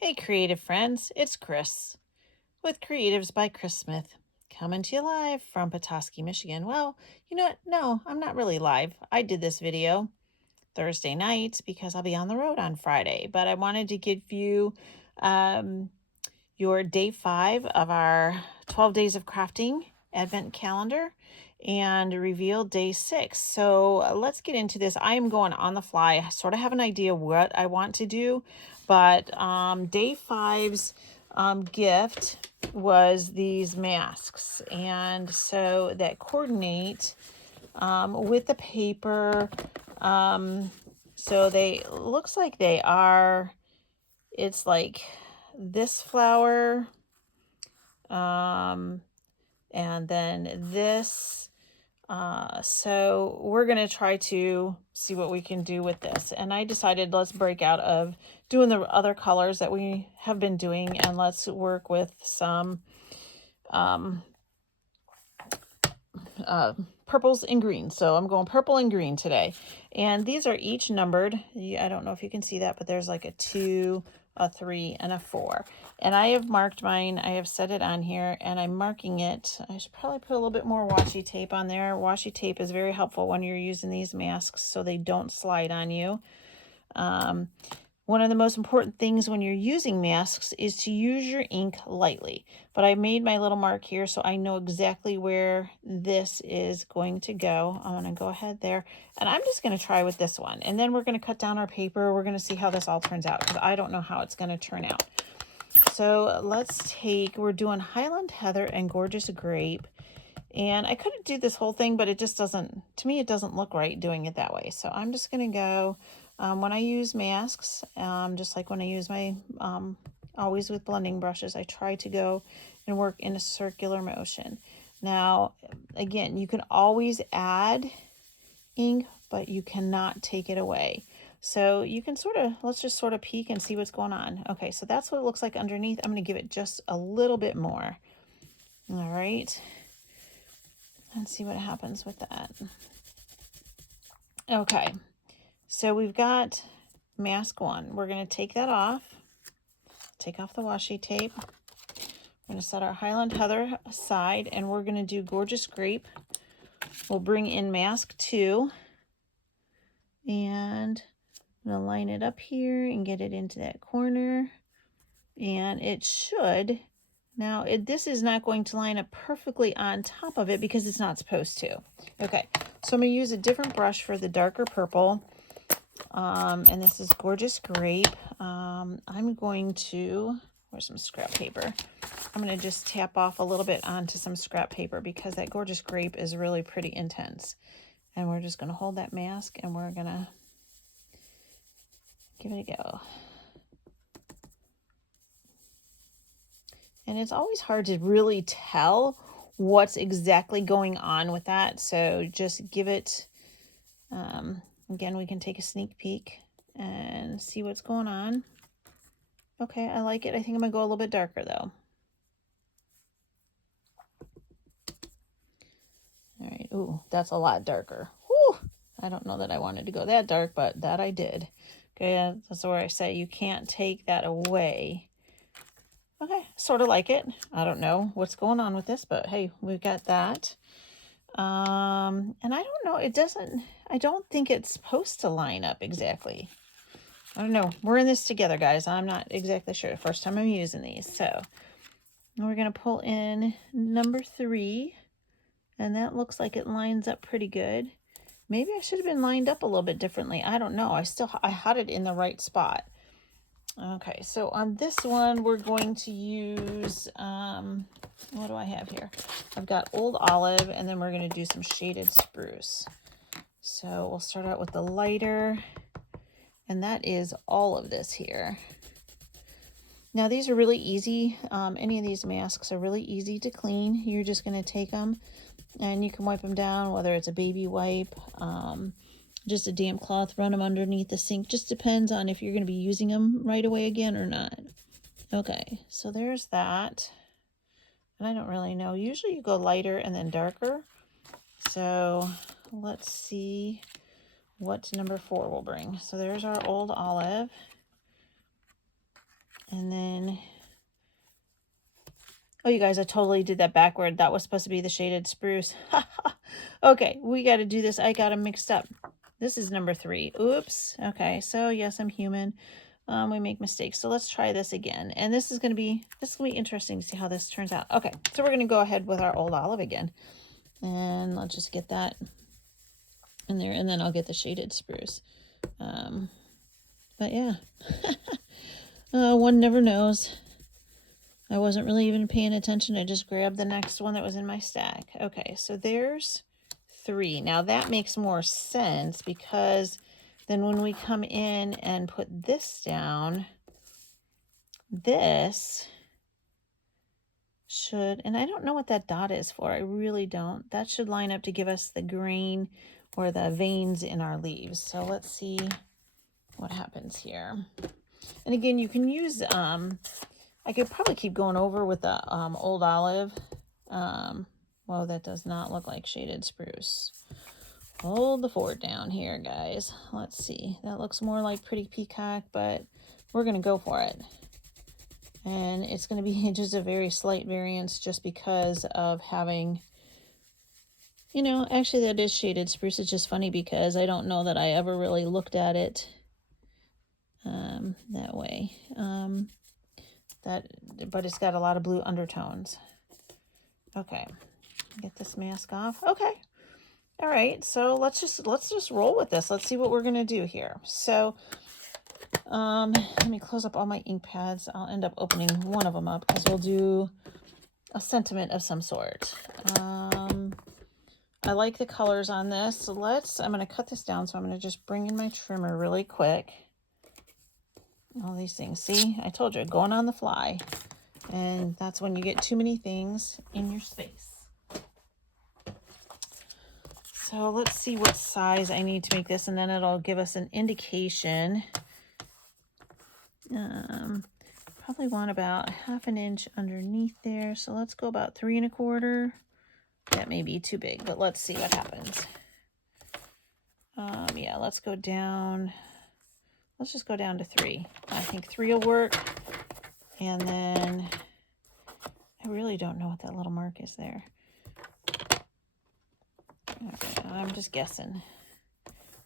Hey, creative friends, it's Chris with Creatives by Chris Smith, coming to you live from Petoskey, Michigan. Well, you know what? No, I'm not really live. I did this video Thursday night because I'll be on the road on Friday, but I wanted to give you um, your day 5 of our 12 Days of Crafting Advent Calendar and reveal day 6. So let's get into this. I am going on the fly. I sort of have an idea what I want to do, but day 5's gift was these masks. And so that coordinate with the paper. So they looks like they are, it's like this flower, um, and then this. So we're going to try to see what we can do with this. And I decided let's break out of doing the other colors that we have been doing and let's work with some um, purples and greens. So I'm going purple and green today. And these are each numbered. I don't know if you can see that, but there's like a 2, a 3, and a 4. And I have marked mine. I have set it on here and I'm marking it. I should probably put a little bit more washi tape on there. Washi tape is very helpful when you're using these masks so they don't slide on you. One of the most important things when you're using masks is to use your ink lightly. But I made my little mark here so I know exactly where this is going to go. I'm going to go ahead there. And I'm just going to try with this one. And then we're going to cut down our paper. We're going to see how this all turns out because I don't know how it's going to turn out. So we're doing Highland Heather and Gorgeous Grape. And I could do this whole thing, but it just doesn't, to me, it doesn't look right doing it that way. So I'm just going to go, when I use masks, just like when I use my, always with blending brushes, I try to go and work in a circular motion. Now, again, you can always add ink, but you cannot take it away. So you can let's just sort of peek and see what's going on. Okay, so that's what it looks like underneath. I'm going to give it just a little bit more. All right. Let's see what happens with that. Okay, so we've got mask 1. We're going to take that off. Take off the washi tape. We're going to set our Highland Heather aside, and we're going to do Gorgeous Grape. We'll bring in mask 2, and I'm going to line it up here and get it into that corner. And it should, now this is not going to line up perfectly on top of it because it's not supposed to. Okay, so I'm going to use a different brush for the darker purple. And this is Gorgeous Grape. I'm going to, where's some scrap paper? I'm going to just tap off a little bit onto some scrap paper because that Gorgeous Grape is really pretty intense. And we're just going to hold that mask and we're going to give it a go. And it's always hard to really tell what's exactly going on with that. So just give it, again, we can take a sneak peek and see what's going on. Okay, I like it. I think I'm going to go a little bit darker though. All right. Ooh, that's a lot darker. Whew. I don't know that I wanted to go that dark, but that I did. Okay, that's where I say you can't take that away. Okay, sort of like it. I don't know what's going on with this, but hey, we've got that. And I don't know, I don't think it's supposed to line up exactly. I don't know. We're in this together, guys. I'm not exactly sure. First time I'm using these. So we're going to pull in number 3. And that looks like it lines up pretty good. Maybe I should have been lined up a little bit differently. I don't know. I had it in the right spot. Okay, so on this one, we're going to use, what do I have here? I've got Old Olive, and then we're going to do some Shaded Spruce. So we'll start out with the lighter, and that is all of this here. Now, these are really easy. Any of these masks are really easy to clean. You're just going to take them, and you can wipe them down, whether it's a baby wipe, just a damp cloth, run them underneath the sink. Just depends on if you're going to be using them right away again or not. Okay, so there's that. And I don't really know. Usually you go lighter and then darker. So let's see what number 4 will bring. So there's our Old Olive. And then, oh, you guys, I totally did that backward. That was supposed to be the shaded spruce. Okay, we got to do this. I got them mixed up. This is number 3. Oops. Okay, so yes, I'm human. We make mistakes. So let's try this again. And this is going to be interesting to see how this turns out. Okay, so we're going to go ahead with our old olive again. And let's just get that in there. And then I'll get the shaded spruce. But yeah, one never knows. I wasn't really even paying attention. I just grabbed the next one that was in my stack. Okay, so there's 3. Now that makes more sense because then when we come in and put this down, this should, and I don't know what that dot is for. I really don't. That should line up to give us the green or the veins in our leaves. So let's see what happens here. And again, you can use, I could probably keep going over with the old olive. Well, that does not look like shaded spruce. Hold the fort down here, guys. Let's see. That looks more like Pretty Peacock, but we're going to go for it. And it's going to be just a very slight variance just because of having, you know, actually that is shaded spruce. It's just funny because I don't know that I ever really looked at it that way. But it's got a lot of blue undertones. Okay, get this mask off. Okay. All right, so let's just roll with this. Let's see what we're gonna do here. So let me close up all my ink pads. I'll end up opening one of them up because we'll do a sentiment of some sort. I like the colors on this. So I'm gonna cut this down. So I'm gonna just bring in my trimmer really quick. All these things. See, I told you, going on the fly. And that's when you get too many things in your space. So let's see what size I need to make this, and then it'll give us an indication. Probably want about 1/2 inch underneath there. So let's go about 3 1/4. That may be too big, but let's see what happens. Yeah, let's go down. Let's just go down to 3. I think 3 will work. And then I really don't know what that little mark is there. Okay, I'm just guessing.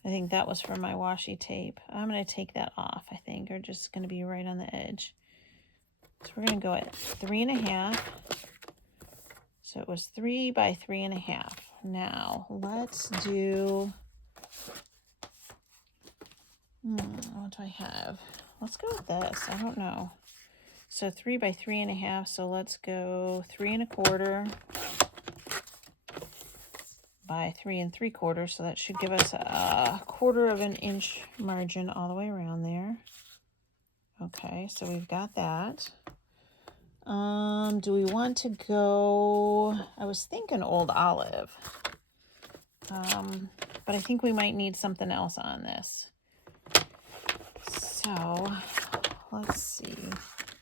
I think that was from my washi tape. I'm going to take that off, I think, or just going to be right on the edge. So we're going to go at 3 1/2. So it was 3 by 3 1/2. Now let's do, what do I have? Let's go with this. I don't know. So 3 by 3 1/2. So let's go 3 1/4 by 3 3/4. So that should give us a 1/4 of an inch margin all the way around there. Okay, so we've got that. Do we want to go, I was thinking old olive. But I think we might need something else on this. So let's see.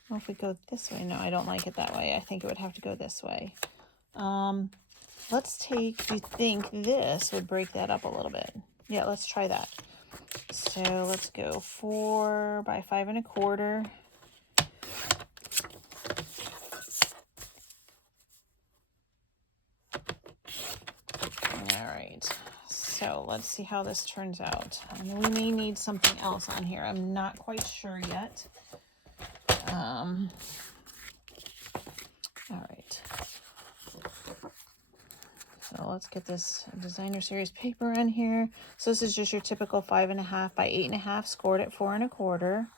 Well, if we go this way, no, I don't like it that way. I think it would have to go this way. Let's take, do you think this would break that up a little bit? Yeah, let's try that. So let's go 4 by 5 1/4. All right, so let's see how this turns out. And we may need something else on here. I'm not quite sure yet. All right. So let's get this designer series paper in here. So this is just your typical 5 1/2 by 8 1/2, scored at 4 1/4.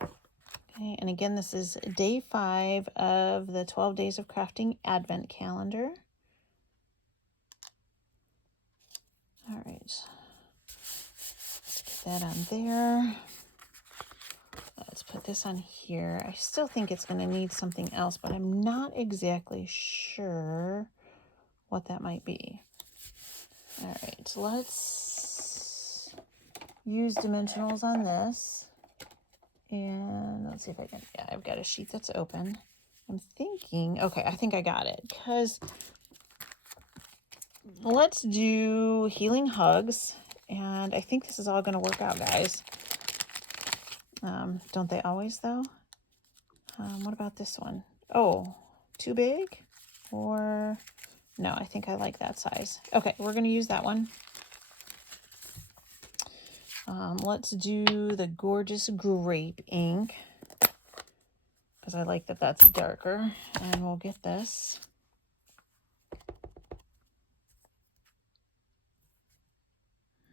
Okay, and again, this is day 5 of the 12 Days of Crafting Advent Calendar. All right, let's get that on there. Let's put this on here. I still think it's going to need something else, but I'm not exactly sure what that might be. All right, let's use dimensionals on this. And let's see if I can, yeah, I've got a sheet that's open. I'm thinking, okay, I think I got it. Because let's do Healing Hugs. And I think this is all going to work out, guys. Don't they always though? What about this one? Oh, too big? Or no, I think I like that size. Okay, we're going to use that one. Let's do the Gorgeous Grape ink because I like that that's darker. And we'll get this.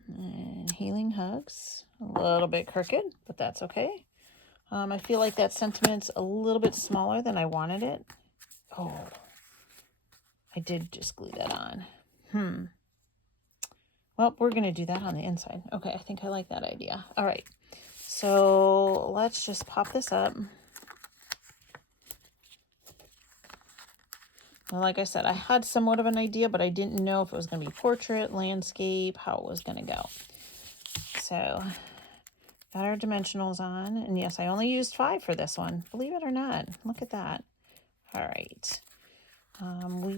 And Healing Hugs. A little bit crooked, but that's okay. I feel like that sentiment's a little bit smaller than I wanted it. Oh, I did just glue that on. Well, we're going to do that on the inside. Okay, I think I like that idea. All right, so let's just pop this up. Well, like I said, I had somewhat of an idea, but I didn't know if it was going to be portrait, landscape, how it was going to go. So, got our dimensionals on. And yes, I only used 5 for this one. Believe it or not. Look at that. All right. We're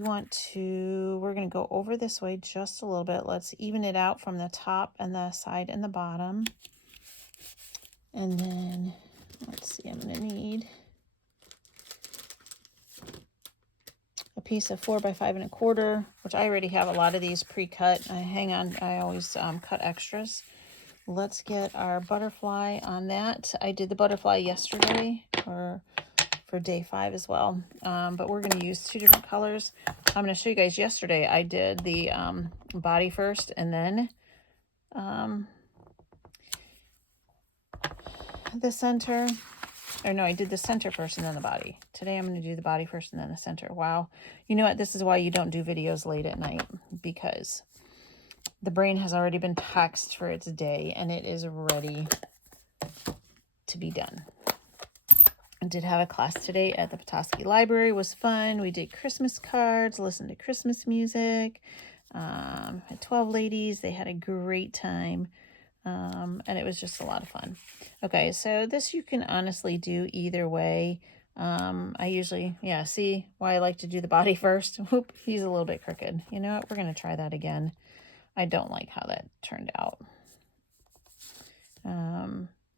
going to go over this way just a little bit. Let's even it out from the top and the side and the bottom. And then, let's see, I'm going to need a piece of 4 by 5 1/4, which I already have a lot of these pre-cut. I always cut extras. Let's get our butterfly on that. I did the butterfly yesterday for day 5 as well, but we're going to use 2 different colors. I'm going to show you guys yesterday I did the body first and then the center. Or no, I did the center first and then the body. Today I'm going to do the body first and then the center. Wow. You know what? This is why you don't do videos late at night, because the brain has already been taxed for its day and it is ready to be done. I did have a class today at the Petoskey Library. It was fun. We did Christmas cards, listened to Christmas music. Had 12 ladies. They had a great time. And it was just a lot of fun. Okay, so this you can honestly do either way. I usually, see why I like to do the body first. Whoop, he's a little bit crooked. You know what? We're going to try that again. I don't like how that turned out.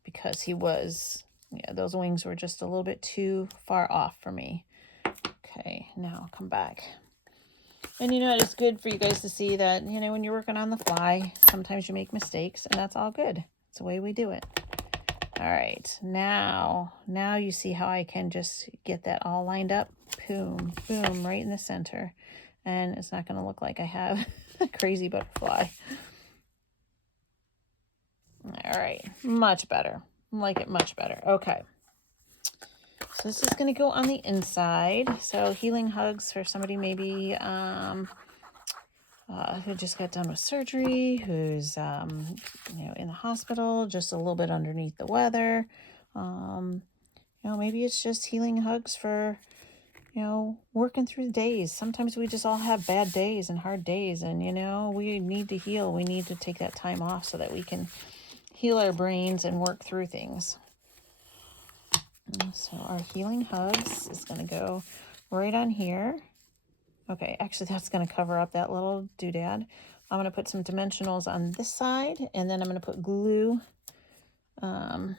Because he was, those wings were just a little bit too far off for me. Okay, now I'll come back. And you know, it's good for you guys to see that, when you're working on the fly, sometimes you make mistakes, and that's all good. It's the way we do it. All right, now you see how I can just get that all lined up. Boom, boom, right in the center. And it's not going to look like I have a crazy butterfly. All right, much better. I like it much better. Okay. So this is going to go on the inside. So Healing Hugs for somebody maybe who just got done with surgery, who's in the hospital, just a little bit underneath the weather. Maybe it's just Healing Hugs for working through the days. Sometimes we just all have bad days and hard days, and we need to heal. We need to take that time off so that we can heal our brains and work through things. So our Healing Hugs is going to go right on here. Okay, actually that's going to cover up that little doodad. I'm going to put some dimensionals on this side, and then I'm going to put glue on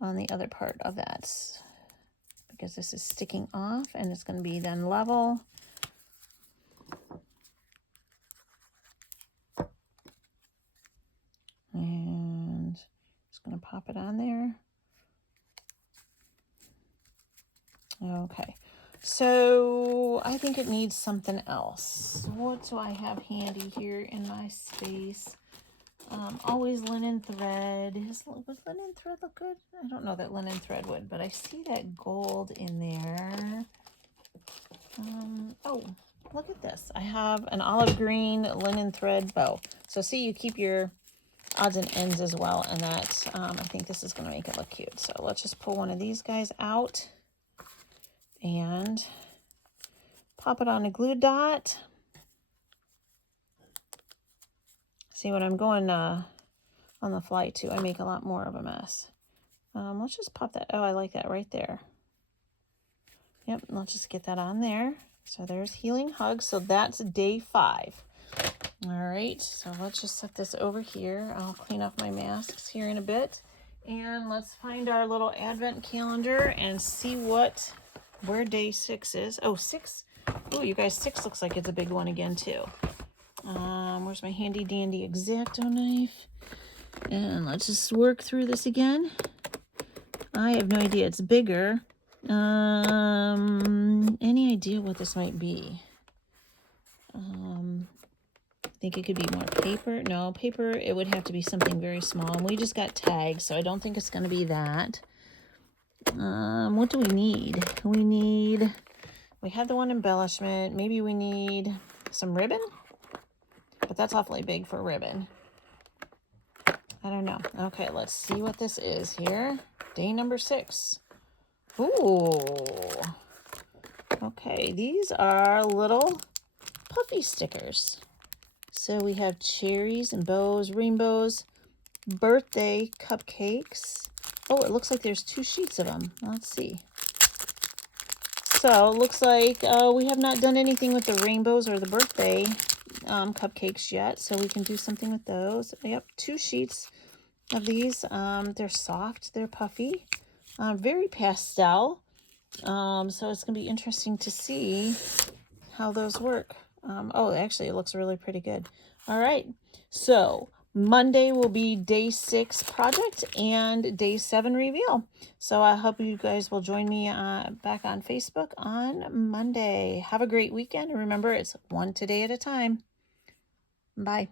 the other part of that, because this is sticking off and it's going to be then level. And just going to pop it on there. Okay, so I think it needs something else. What do I have handy here in my space? Always linen thread. Would linen thread look good? I don't know that linen thread would, but I see that gold in there. Oh, look at this. I have an olive green linen thread bow. So see, you keep your odds and ends as well, and that I think this is going to make it look cute. So let's just pull one of these guys out and pop it on a glue dot. See, when I'm going on the fly too, I make a lot more of a mess. Let's just pop that. Oh, I like that right there. Yep, let's just get that on there. So there's Healing Hugs. So that's day 5. All right, so let's just set this over here. I'll clean off my masks here in a bit. And let's find our little advent calendar and see where day 6 is. Oh, 6. Oh, you guys, 6 looks like it's a big one again too. Where's my handy dandy X-Acto knife? And let's just work through this again. I have no idea. It's bigger. Any idea what this might be? I think it could be more paper. No, paper, it would have to be something very small. And we just got tags, so I don't think it's going to be that. What do we need? We have the one embellishment. Maybe we need some ribbon, but that's awfully big for ribbon. I don't know. Okay, let's see what this is here. Day number 6. Ooh. Okay, these are little puffy stickers. So we have cherries and bows, rainbows, birthday cupcakes. Oh, it looks like there's 2 sheets of them. Let's see. So it looks like we have not done anything with the rainbows or the birthday cupcakes yet. So we can do something with those. Yep, 2 sheets of these. They're soft, they're puffy, very pastel. So it's going to be interesting to see how those work. Oh, actually, it looks really pretty good. All right, so Monday will be day 6 project and day 7 reveal. So I hope you guys will join me back on Facebook on Monday. Have a great weekend. And remember, it's one today at a time. Bye.